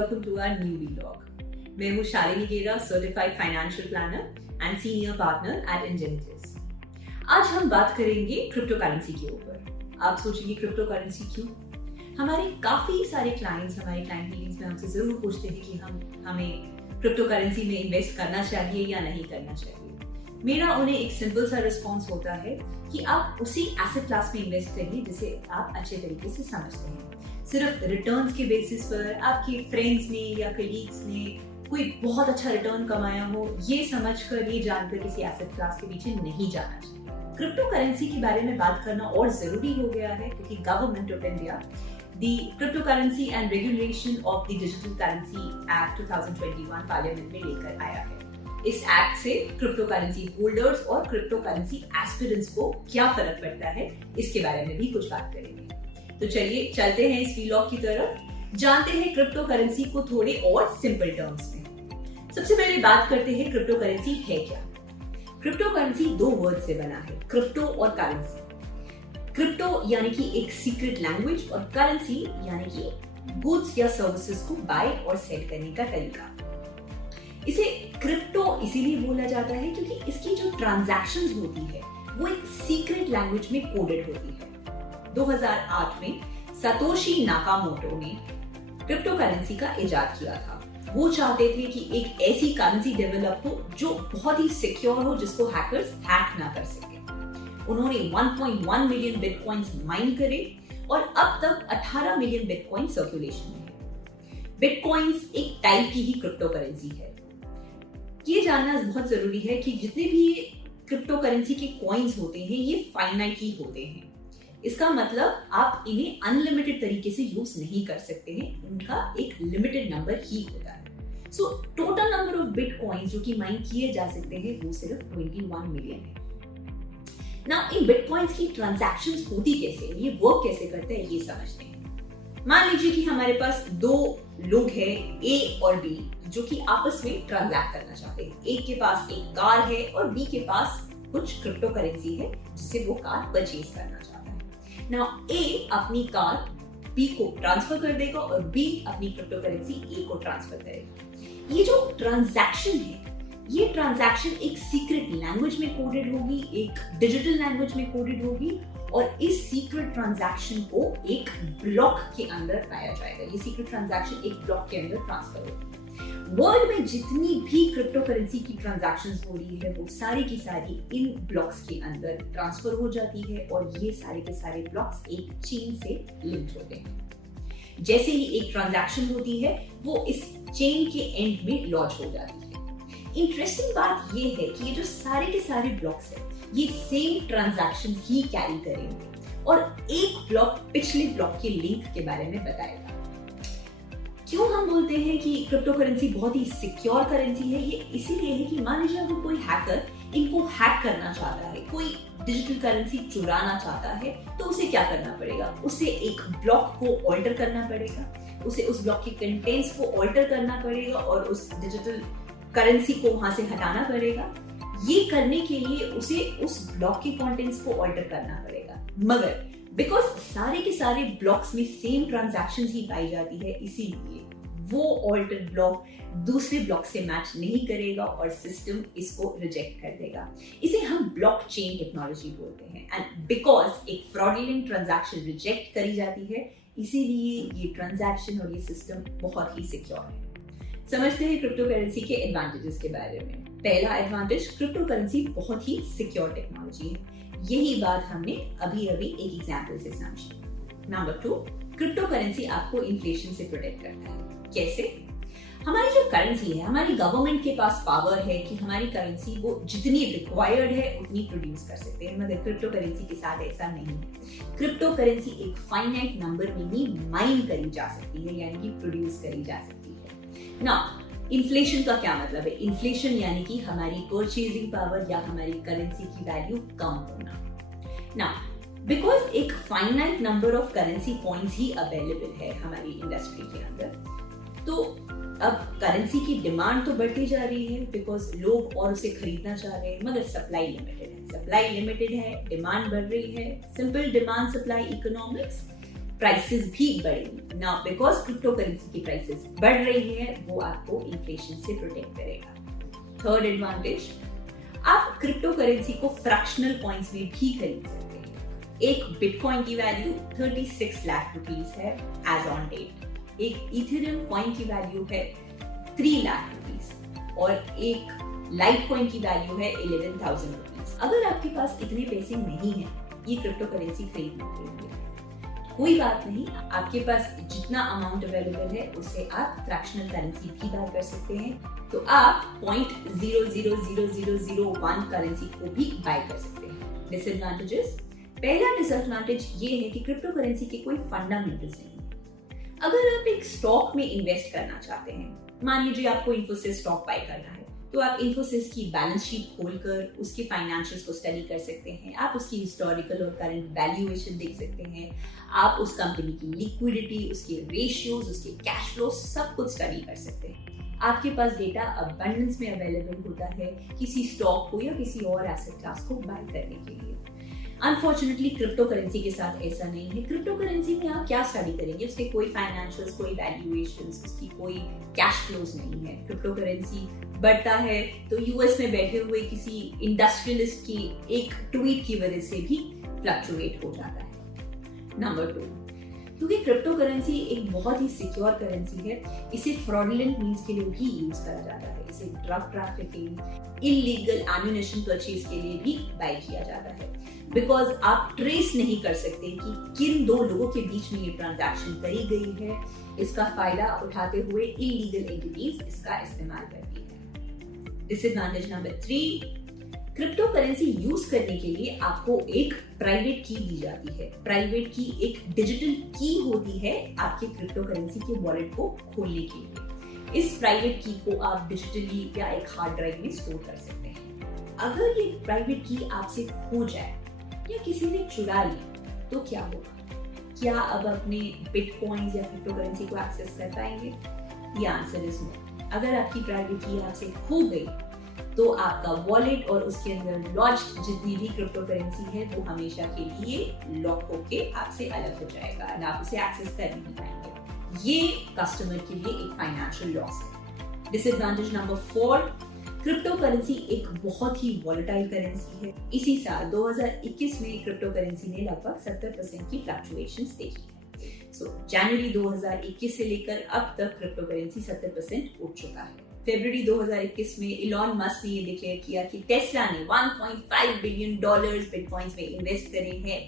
welcome to our new vlog. मैं हूँ Shalini Gera, certified financial planner and senior partner at इंजेनिटिस। आज हम बात करेंगे क्रिप्टो करेंसी के ऊपर। आप सोचेंगे क्रिप्टो करेंसी क्यों? हमारे काफी सारे क्लाइंट्स हमारे क्लाइंट मीटिंग्स में हमसे जरूर पूछते हैं कि हमें क्रिप्टो करेंसी में इन्वेस्ट करना चाहिए या नहीं करना चाहिए। मेरा उन्हें एक सिंपल सा रिस्पॉन्स होता है कि आप उसी एसेट क्लास में इन्वेस्ट करिए जिसे आप अच्छे तरीके से समझते हैं। सिर्फ रिटर्न्स के बेसिस पर आपके फ्रेंड्स ने या कलीग्स ने कोई बहुत अच्छा रिटर्न कमाया हो, ये समझकर ये जानकर किसी एसेट क्लास के पीछे नहीं जाना चाहिए। क्रिप्टो करेंसी के बारे में बात करना और जरूरी हो गया है क्योंकि government of India the crypto currency and regulation of the digital currency act 2021 parliament में लेकर आया है। इस एक्ट से क्रिप्टो करेंसी होल्डर्स और क्रिप्टो करेंसी एस्पिरेंट्स को क्या फर्क पड़ता है, इसके बारे में भी कुछ बात करेंगे। तो चलिए चलते हैं इस वीलॉग की तरफ, जानते हैं क्रिप्टो करेंसी को थोड़े और सिंपल टर्म्स में। सबसे पहले बात करते हैं क्रिप्टो करेंसी है क्या। क्रिप्टो करेंसी दो वर्ड से बना है, क्रिप्टो और करेंसी। क्रिप्टो यानी कि एक सीक्रेट लैंग्वेज और करेंसी यानी कि गुड्स या सर्विसेज को बाय और सेल करने का तरीका। इसे क्रिप्टो इसीलिए बोला जाता है क्योंकि इसकी जो ट्रांजैक्शंस होती है वो एक सीक्रेट लैंग्वेज में कोडेड होती है। 2008 में सतोशी नाकामोटो ने क्रिप्टो करेंसी का इजाद किया था। वो चाहते थे कि एक ऐसी करेंसी डेवलप हो जो बहुत ही सिक्योर हो, जिसको हैकर्स हैक ना कर सके। उन्होंने 1.1 मिलियन बिटकॉइंस माइन करे और अब तक 18 मिलियन बिटकॉइन सर्कुलेशन में है। बिटकॉइंस एक टाइप की ही क्रिप्टो करेंसी है। ये जानना बहुत जरूरी है कि जितने भी क्रिप्टो करेंसी के कॉइन्स होते हैं ये फाइनाइट ही होते हैं। इसका मतलब आप इन्हें अनलिमिटेड तरीके से यूज नहीं कर सकते हैं, उनका एक लिमिटेड नंबर ही होता है। So total number of bitcoins जो कि माइन किए जा सकते हैं वो सिर्फ 21 मिलियन है। नाउ इन बिटकॉइंस की ट्रांजैक्शंस होती कैसे, ये वर्क कैसे करते हैं, ये समझते हैं। मान लीजिए कि हमारे पास दो लोग हैं ए और बी जो कि आपस में ट्रांजैक्ट करना चाहते हैं। ए के पास एक कार है और बी के पास कुछ क्रिप्टो करेंसी है जिससे वो कार परचेज करना चाहता है। नाउ ए अपनी कार बी को ट्रांसफर कर देगा और बी अपनी क्रिप्टो करेंसी ए को ट्रांसफर करेगा। ये जो ट्रांजैक्शन है ये ट्रांजैक्शन एक सीक्रेट लैंग्वेज में कोडेड होगी, एक डिजिटल लैंग्वेज में कोडेड होगी और इस सीक्रेट ट्रांजैक्शन को एक ब्लॉक के अंदर पाया जाएगा। ये सीक्रेट ट्रांजैक्शन एक ब्लॉक के अंदर ट्रांसफर होगी। वर्ल्ड में जितनी भी क्रिप्टो करेंसी की ट्रांजैक्शंस हो रही है वो सारी की सारी इन ब्लॉक्स के अंदर ट्रांसफर हो जाती है और ये सारे के सारे ब्लॉक्स एक चेन से लिंक्ड होते हैं। जैसे ही एक ट्रांजैक्शन होती है वो इस चेन के एंड में लॉन्च हो जाती है। इंटरेस्टिंग बात ये है कि ये जो सारे के सारे ब्लॉक्स हैं ये सेम ट्रांजैक्शन ही कैरी करेंगे और एक ब्लॉक पिछले ब्लॉक के लिंक के बारे में बताएगा। क्यों हम बोलते हैं कि क्रिप्टो करेंसी बहुत ही सिक्योर करेंसी है, ये इसीलिए है कि मान लीजिए अगर कोई हैकर इनको हैक करना चाहता है, कोई डिजिटल करेंसी चुराना चाहता है, तो उसे क्या करना पड़ेगा? उसे एक ब्लॉक को ऑल्टर करना पड़ेगा, उसे उस ब्लॉक के कंटेंट्स को ऑल्टर करना पड़ेगा और उस डिजिटल करेंसी को वहां से हटाना पड़ेगा। ये करने के लिए उसे उस ब्लॉक के कंटेंट्स को ऑल्टर करना पड़ेगा, मगर बिकॉज सारे के सारे ब्लॉक्स में सेम ट्रांजैक्शन ही पाई जाती है, इसीलिए वो ऑल्टर्ड ब्लॉक दूसरे ब्लॉक से मैच नहीं करेगा और सिस्टम इसको रिजेक्ट कर देगा। इसे हम ब्लॉकचेन टेक्नोलॉजी बोलते हैं एंड बिकॉज एक फ्रॉडुलेंट ट्रांजैक्शन रिजेक्ट करी जाती है, इसीलिए ये ट्रांजैक्शन और ये सिस्टम बहुत ही सिक्योर है। समझते हैं क्रिप्टो करेंसी के एडवांटेजेस के बारे में। पहला एडवांटेज, क्रिप्टो करेंसी बहुत ही सिक्योर टेक्नोलॉजी है। यही बात हमने अभी एक एग्जांपल से समझी। नंबर 2, क्रिप्टो करेंसी आपको इन्फ्लेशन से प्रोटेक्ट करता है। कैसे? हमारी जो करेंसी है, हमारी गवर्नमेंट के पास पावर है कि हमारी करेंसी वो जितनी रिक्वायर्ड है उतनी प्रोड्यूस कर सकते हैं, मगर क्रिप्टो करेंसी के साथ ऐसा नहीं है। क्रिप्टो करेंसी एक फाइनाइट नंबर में ही माइन करी जा सकती है, यानी कि प्रोड्यूस करी जा सकती है ना। इन्फ्लेशन का क्या मतलब है? इन्फ्लेशन यानी कि हमारी परचेजिंग पावर या हमारी करेंसी की वैल्यू कम होना ना। बिकॉज एक finite number of currency coins he available है हमारी इंडस्ट्री के अंदर, तो अब करेंसी की डिमांड तो बढ़ती जा रही है बिकॉज लोग और उसे खरीदना चाह रहे हैं, मगर सप्लाई लिमिटेड है। सप्लाई लिमिटेड है, डिमांड बढ़ रही है। Simple demand supply economics prices भी बढ़ेंगी ना, बिकॉज क्रिप्टो करेंसी की प्राइसेस बढ़ रही है, वो आपको इन्फ्लेशन से प्रोटेक्ट करेगा। थर्ड एडवांटेज, आप क्रिप्टो करेंसी को फ्रैक्शनल पॉइंट्स में भी खरीद सकते हैं। एक बिटकॉइन की वैल्यू 36 लाख रुपीस है एज ऑन डेट, एक इथेरियम कॉइन की वैल्यू है 3 लाख रुपीस और एक लाइट कॉइन की वैल्यू है 11,000 रुपीस। अगर आपके पास इतने पैसे नहीं है ये क्रिप्टो करेंसी खरीदने के लिए, कोई बात नहीं, आपके पास जितना अमाउंट अवेलेबल है उससे आप फ्रैक्शनल करेंसी भी बाय कर सकते हैं। तो आप 0.00001 करेंसी को भी बाय कर सकते हैं। डिसएडवांटेजेस, पहला डिसएडवांटेज ये है कि क्रिप्टो करेंसी के कोई फंडामेंटल्स नहीं है। अगर आप एक स्टॉक में इन्वेस्ट करना चाहते हैं, मान लीजिए आपको इन्फोसिस स्टॉक बाय करना है, तो आप इन्फोसिस की बैलेंस शीट खोलकर उसके फाइनेंशियल्स को स्टडी कर सकते हैं, आप उसकी हिस्टोरिकल और करंट वैल्यूएशन देख सकते हैं, आप उस कंपनी की लिक्विडिटी, उसके रेशियोज, उसके कैश फ्लो सब कुछ स्टडी कर सकते हैं। आपके पास डेटा अबंडेंस में अवेलेबल होता है किसी स्टॉक को या किसी और एसेट क्लास को बाय करने के लिए। अनफॉर्चुनेटली क्रिप्टो करेंसी के साथ ऐसा नहीं है। क्रिप्टो करेंसी में आप क्या स्टडी करेंगे, उसके कोई फाइनेंशियल्स, कोई वैल्यूएशंस, उसकी कोई कैश फ्लोज नहीं है। क्रिप्टो करेंसी बढ़ता है तो यूएस में बैठे हुए किसी इंडस्ट्रियलिस्ट की एक ट्वीट की वजह से भी फ्लक्चुएट हो जाता है। नंबर 2, क्योंकि क्रिप्टो करेंसी एक बहुत ही सिक्योर करेंसी है, इसे फ्रॉडुलेंट मीन्स के लिए भी यूज करा जाता है। इसे drug trafficking, illegal ammunition purchase के लिए भी बाय किया जाता है, बिकॉज आप ट्रेस नहीं कर सकते कि किन दो लोगों के बीच में ये ट्रांजैक्शन करी गई है। इसका फायदा उठाते हुए इलीगल एंटिटीज इसका इस्तेमाल करती है। Disadvantage number 3, crypto currency use करने के लिए आपको एक प्राइवेट की दी जाती है। प्राइवेट की एक डिजिटल की होती है आपके क्रिप्टो करेंसी के वॉलेट को खोलने के लिए। इस प्राइवेट की को आप डिजिटली या एक हार्ड ड्राइव में स्टोर कर सकते हैं। अगर ये प्राइवेट की आपसे खो जाए या किसी ने चुरा ली तो क्या होगा? क्या अब अपने बिटकॉइंस या क्रिप्टो करेंसी को एक्सेस कर पाएंगे? ये आंसर इज नो। अगर आपकी प्राइवेट की आपसे खो गई तो आपका वॉलेट और उसके अंदर लॉज्ड जितनी भी क्रिप्टो करेंसी है वो हमेशा के लिए लॉक होके आपसे अलग हो जाएगा और आप उसे एक्सेस कर नहीं पाएंगे। ये कस्टमर के लिए एक फाइनेंशियल लॉस है। डिसएडवांटेज नंबर 4, क्रिप्टो करेंसी एक बहुत ही वॉलेटाइल करेंसी है। इसी साल 2021 में क्रिप्टो करेंसी ने लगभग 70% की फ्लक्चुएशंस देखी है। सो जनवरी 2021 से लेकर अब तक क्रिप्टो करेंसी 70% उठ चुका है। फरवरी 2021 में इलॉन मस्क ने ये डिक्लेयर किया कि टेस्ला ने $1.5 बिलियन बिटकॉइंस में इन्वेस्ट करे हैं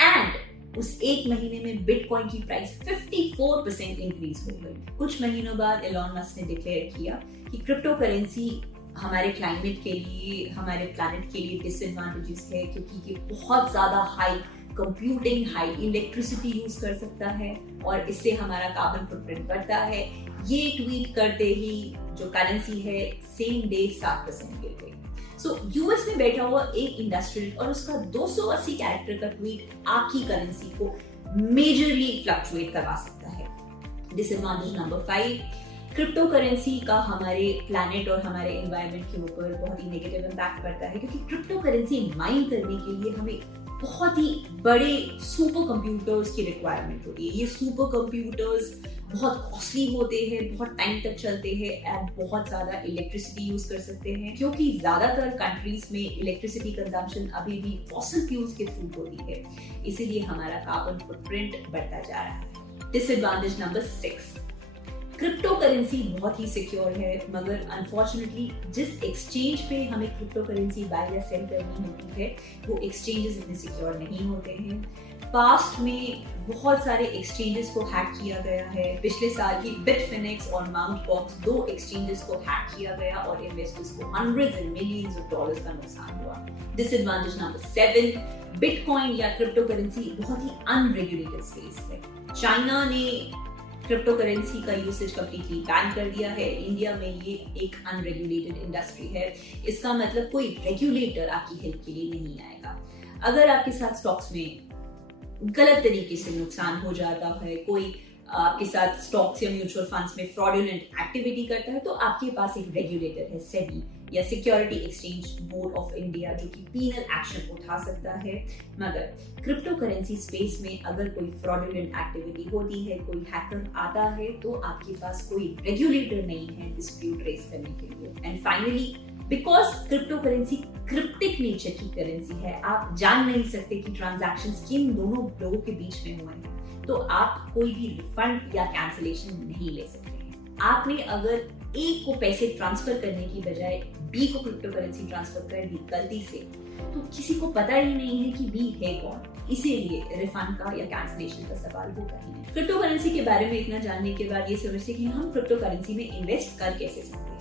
एंड उस एक महीने में बिटकॉइन की प्राइस 54% इंक्रीज हो गई। कुछ महीनों बाद इलॉन मस्क ने डिक्लेयर किया कि क्रिप्टो करेंसी हमारे क्लाइमेट के लिए, हमारे प्लैनेट के लिए डिसएडवांटेजेस है, क्योंकि ये बहुत ज्यादा high computing, high electricity use कर सकता है और इससे हमारा कार्बन फुटप्रिंट बढ़ता है। ये ट्वीट करते ही जो करेंसी है सेम डे 7% गिर गई। सो यूएस में बैठा हुआ एक इंडस्ट्रियल और उसका 280 कैरेक्टर का ट्वीट आपकी करेंसी को मेजरली फ्लक्चुएट करवा सकता है। डिसएडवांटेज नंबर 5, क्रिप्टो करेंसी का हमारे प्लैनेट और हमारे एनवायरनमेंट के ऊपर बहुत ही नेगेटिव इम्पैक्ट पड़ता है, क्योंकि क्रिप्टो करेंसी माइन करने के लिए हमें बहुत ही बड़े सुपर कंप्यूटर्स की रिक्वायरमेंट होती है। ये सुपर कंप्यूटर्स बहुत कॉस्टली होते हैं, बहुत टाइम तक चलते हैं एंड बहुत ज्यादा इलेक्ट्रिसिटी यूज कर सकते हैं, क्योंकि ज्यादातर कंट्रीज में इलेक्ट्रिसिटी कंजम्पशन अभी भी फॉसिल फ्यूल्स के थ्रू होती है, इसीलिए हमारा कार्बन फुटप्रिंट बढ़ता जा रहा है। डिसएडवांटेज नंबर 6, क्रिप्टो करेंसी बहुत ही सिक्योर है, मगर अनफॉर्चुनेटली जिस एक्सचेंज पे हमें क्रिप्टो करेंसी बाय या सेल करनी होती है वो एक्सचेंजेस इतने सिक्योर नहीं होते हैं। पास्ट में बहुत सारे एक्सचेंजेस को हैक किया गया है। पिछले साल ही बिटफिनिक्स और माउंट बॉक्स 2 एक्सचेंजेस को हैक किया गया और इन्वेस्टर्स को hundreds and millions of dollars का नुकसान हुआ। डिसएडवांटेज नंबर 7, बिटकॉइन या क्रिप्टो करेंसी बहुत ही अनरेगुलेटेड स्पेस है। चाइना ने क्रिप्टो करेंसी का यूसेज कंप्लीटली बैन कर दिया है। इंडिया में ये एक अनरेगुलेटेड इंडस्ट्री है। इसका मतलब कोई रेगुलेटर आपकी हेल्प के लिए नहीं आएगा। अगर आपके साथ स्टॉक्स में गलत तरीके से नुकसान हो जाता है, कोई आपके साथ स्टॉक्स या म्यूचुअल फंड्स में फ्रॉडुलेंट एक्टिविटी करता है तो आपके पास एक रेगुलेटर है, सेबी या security exchange board of India, जो कि पीनल एक्शन उठा सकता है। मगर क्रिप्टो करेंसी स्पेस में अगर कोई फ्रॉडुलेंट एक्टिविटी होती है, कोई हैकर आता है, तो आपके पास कोई रेगुलेटर नहीं है डिस्प्यूट रेज करने के लिए। And finally, because crypto currency cryptic nature की करेंसी है, आप जान नहीं सकते कि ट्रांजैक्शंस किन दोनों लोगों के बीच में हुए हैं, तो आप कोई भी रिफंड या कैंसिलेशन नहीं ले सकते हैं। आपने अगर ए को पैसे ट्रांसफर करने की बजाय बी को क्रिप्टो करेंसी ट्रांसफर कर दी गलती से, तो किसी को पता ही नहीं है कि बी है कौन, इसीलिए रिफंड का या कैंसिलेशन का सवाल होता ही नहीं। क्रिप्टो करेंसी के बारे में इतना जानने के बाद ये समझते कि हम क्रिप्टो करेंसी में इन्वेस्ट कर कैसे सकते हैं।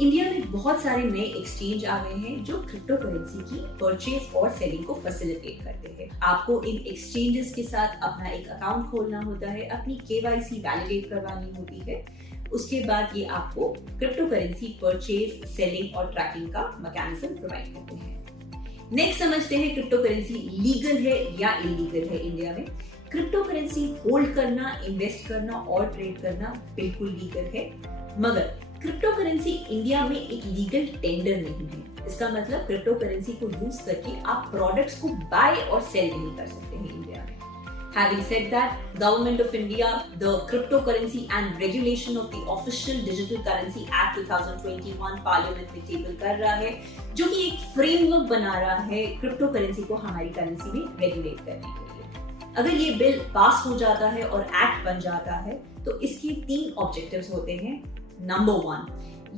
इंडिया में बहुत सारे नए एक्सचेंज आ गए हैं जो क्रिप्टो करेंसी की परचेज और सेलिंग को फैसिलिटेट करते हैं। आपको इन एक्सचेंजेस के साथ अपना एक अकाउंट खोलना होता है, अपनी KYC वैलिडेट करवानी होती है। उसके बाद ये आपको क्रिप्टो करेंसी परचेज, सेलिंग और ट्रैकिंग का मैकेनिज्म प्रोवाइड करते हैं। नेक्स्ट समझते हैं क्रिप्टो करेंसी लीगल है या इलीगल है इंडिया में। क्रिप्टो करेंसी होल्ड करना, इन्वेस्ट करना और ट्रेड करना बिल्कुल लीगल है, मगर क्रिप्टो करेंसी इंडिया में एक लीगल टेंडर नहीं है। इसका मतलब क्रिप्टो करेंसी को यूज करके आप प्रोडक्ट्स को बाय और सेल नहीं कर सकते हैं इंडिया में। Having said that, Government of India, the Cryptocurrency and Regulation of the Official Digital Currency Act 2021 parliament में टेबल कर रहा है, जो कि एक फ्रेमवर्क बना रहा है क्रिप्टो करेंसी को हमारी करेंसी में रेगुलेट करने के लिए। अगर ये बिल पास हो जाता है और एक्ट बन जाता है तो इसके 3 ऑब्जेक्टिव्स होते हैं। नंबर 1,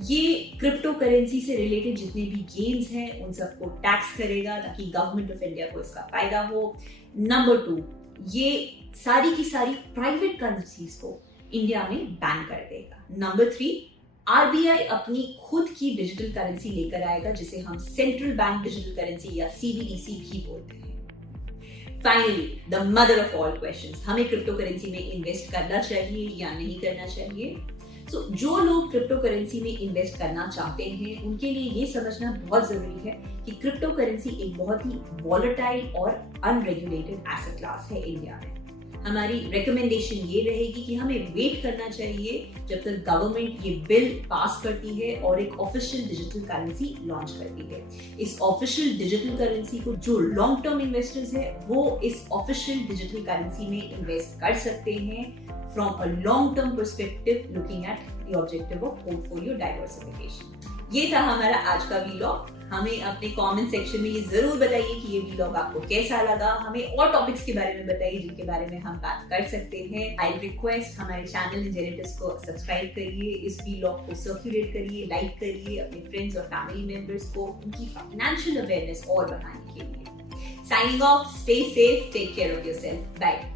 ये क्रिप्टो करेंसी से रिलेटेड जितने भी गेन्स हैं उन सबको टैक्स करेगा ताकि गवर्नमेंट ऑफ इंडिया को इसका फायदा हो। नंबर 2, ये सारी की सारी प्राइवेट करेंसीज को इंडिया में बैन कर देगा। नंबर 3, RBI अपनी खुद की डिजिटल करेंसी लेकर आएगा जिसे हम सेंट्रल बैंक डिजिटल करेंसी या CBDC भी बोलते हैं। Finally, the mother of all questions, हमें क्रिप्टो करेंसी में इन्वेस्ट करना चाहिए या नहीं करना चाहिए। जो लोग क्रिप्टो करेंसी में इन्वेस्ट करना चाहते हैं उनके लिए ये समझना बहुत जरूरी है कि क्रिप्टो करेंसी एक बहुत ही वॉलेटाइल और अनरेगुलेटेड एसेट क्लास है इंडिया में। हमारी रिकमेंडेशन ये रहेगी कि हमें वेट करना चाहिए जब तक गवर्नमेंट ये बिल पास करती है और एक ऑफिशियल डिजिटल करेंसी लॉन्च करती है। इस ऑफिशियल डिजिटल करेंसी को जो लॉन्ग टर्म इन्वेस्टर्स है वो इस ऑफिशियल डिजिटल करेंसी में इन्वेस्ट कर सकते हैं from a long-term perspective, looking at the objective of portfolio diversification. ये था हमारा आज का वीलॉग। हमें अपने कमेंट सेक्शन में ये जरूर बताइए कि ये वीलॉग आपको कैसा लगा। हमें और टॉपिक्स के बारे में बताइए जिनके बारे में हम बात कर सकते हैं। आई रिक्वेस्ट हमारे चैनल इंजेनिटस को सब्सक्राइब करिए, इस वीलॉग को सर्कुलेट करिए, लाइक करिए अपने फ्रेंड्स और फैमिली मेंबर्स को उनकी फाइनेंशियल अवेयरनेस और बढ़ाने के लिए। Signing off, stay safe, take care of yourself, bye.